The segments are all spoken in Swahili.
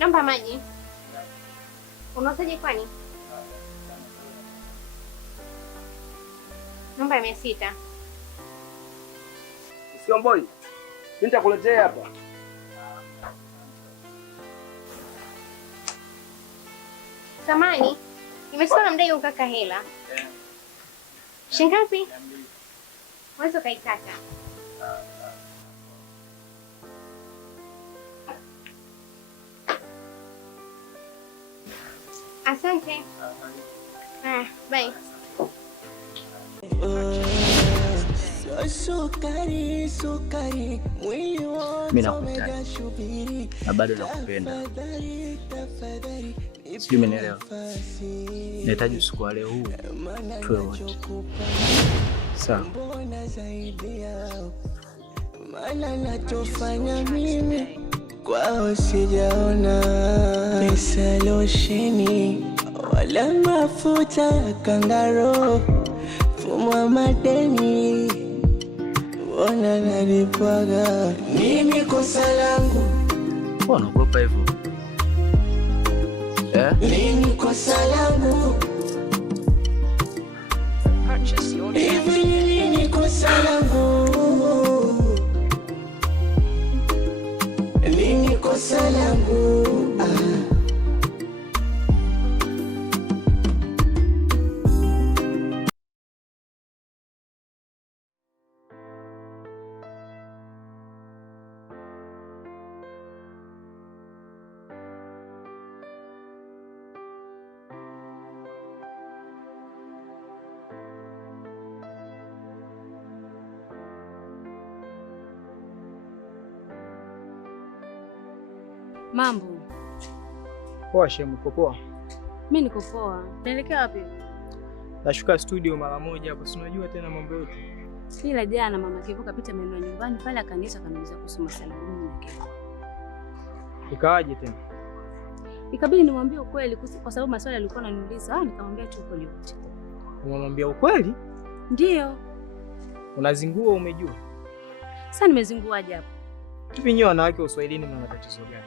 Naomba maji. Unauzaje kwani? Naomba 600. Sio mboi. Nitakuletea hapa. Samani, nimesikia unamdai huyu kaka hela. Shilingi ngapi? Unaweza kaikata. Asante. Bye. Mimi nakupenda na bado nakupenda. Sijui umenielewa. Nahitaji usiku wa leo huu tuwe wote. Sawa. Maana nachofanya mimi kwao sijaona pesa losheni wala mafuta ya kangaro, fumo wa madeni ona nalipaga mimi kosa langu. Unaogopa hivyo? Mimi kosa langu. Hivi nini kosa langu? Nini kosa langu? Mambo. Poa shemu, poa. Mimi niko poa. Naelekea wapi? Nashuka studio mara moja hapo, si unajua tena mambo yote. Ila jana mama Kevo kapita maeneo ya nyumbani pale akaniita kaniuliza kuhusu masuala mimi na Kevo. Ikawaje tena? Ikabidi nimwambie ukweli kwa sababu maswali alikuwa ananiuliza, nikamwambia tu ukweli wote. Unamwambia ukweli? Ndio. Unazingua umejua? Sasa nimezinguaje hapo? Hivi nyinyi wanawake Uswahilini mna matatizo gani?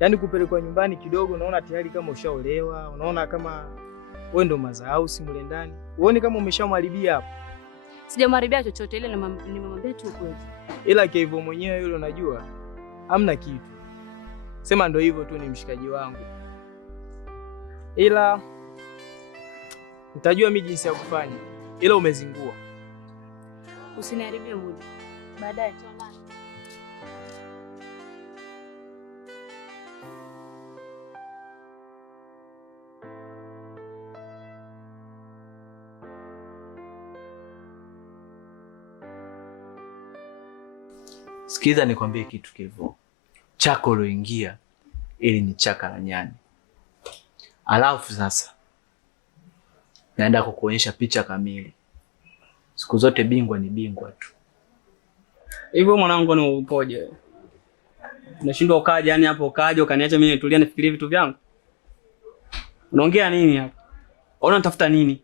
Yaani kupelekwa nyumbani kidogo unaona tayari kama ushaolewa, unaona kama wewe ndo mazao si mle ndani. Uone kama umeshamharibia hapo. Sijamharibia chochote, ile nimemwambia tu ukweli. Ila Kevo mwenyewe yule unajua hamna kitu. Sema ndo hivyo tu, ni mshikaji wangu. Ila nitajua mimi jinsi ya kufanya. Ila umezingua. Usiniharibie muda. Baadaye tuonane. Sikiza nikwambie kitu Kevo. Chako uloingia ili ni chaka la nyani. Alafu sasa naenda kukuonyesha picha kamili. Siku zote bingwa ni bingwa tu. Hivyo mwanangu ni upoje? Unashindwa ukaje yani hapo ukaje ukaniacha mimi nitulia nifikirie vitu vyangu? Unaongea nini hapa? Ona natafuta nini?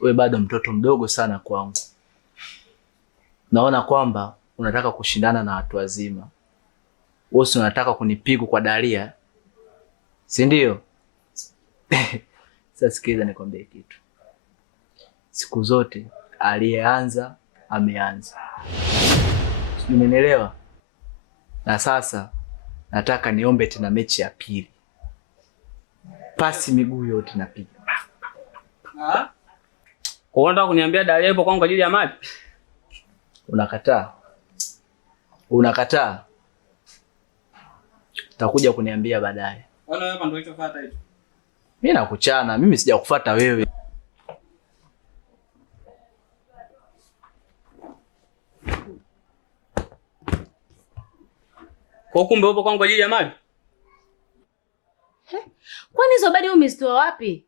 Wewe bado mtoto mdogo sana kwangu. Naona kwamba unataka kushindana na watu wazima. Wewe unataka kunipiga kwa dalia. Si ndio? Sasa sikiza nikwambie kitu. Siku zote aliyeanza ameanza. Umenielewa? Na sasa nataka niombe tena mechi ya pili. Pasi miguu yote napiga. Kwa unataka kuniambia dalia ipo kwangu kwa ajili ya mali? Unakataa? Unakataa? Utakuja kuniambia baadaye. Ona hapa ndio ulichofuata hicho. Mimi nakuchana, mimi sijakufuata wewe. Kwa kumbe upo kwangu kwa ajili ya mali? Kwani hizo habari umezitoa wapi?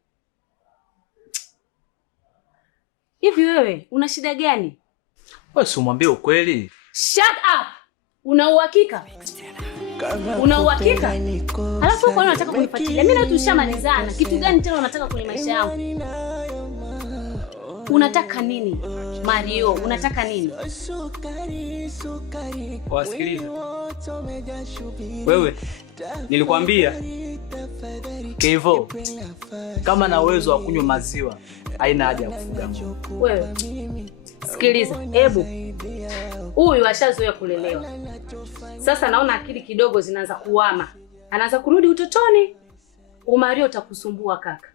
Hivi wewe una shida gani? Wewe si umwambie ukweli. Shut up. Una uhakika? Una uhakika? Alafu kwa nini unataka kunifuatilia? Mimi na wewe tushamalizana. Kitu gani tena unataka kwenye maisha yangu? Unataka nini? Mario, unataka nini? Wasikilize. Wewe Nilikwambia. Kevo, kama na uwezo wa kunywa maziwa, haina haja ya kufuga ng'ombe. Wewe sikiliza, hebu huyu ashazoea kulelewa. Sasa naona akili kidogo zinaanza kuwama, anaanza kurudi utotoni. Umario utakusumbua kaka.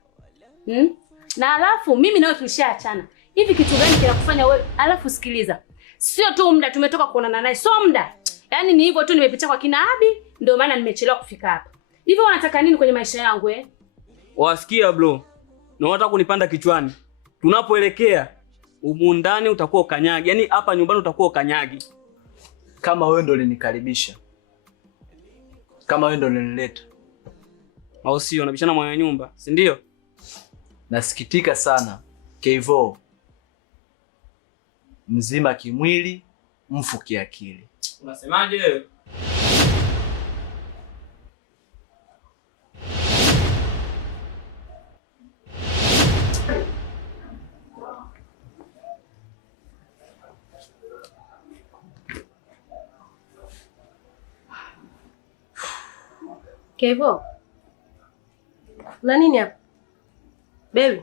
Na alafu mimi nawe tulishaachana. Hivi kitu gani kinakufanya wewe? Alafu sikiliza, sio tu muda tumetoka kuonana naye, sio muda. Yaani ni hivyo tu, nimepitia kwa kina Abi, ndio maana nimechelewa kufika hapa. Hivyo wanataka nini kwenye maisha yangu Wasikia bro. Na unataka kunipanda kichwani. Tunapoelekea humu ndani utakuwa ukanyagi. Yaani hapa nyumbani utakuwa ukanyagi. Kama wewe ndio ulinikaribisha. Kama wewe ndio ulinileta. Au sio, unabishana mwenye nyumba, si ndio? Nasikitika sana. Kevo. Mzima kimwili, mfu kiakili. Unasemaje wewe? Kevo. Na nini hapa? Baby.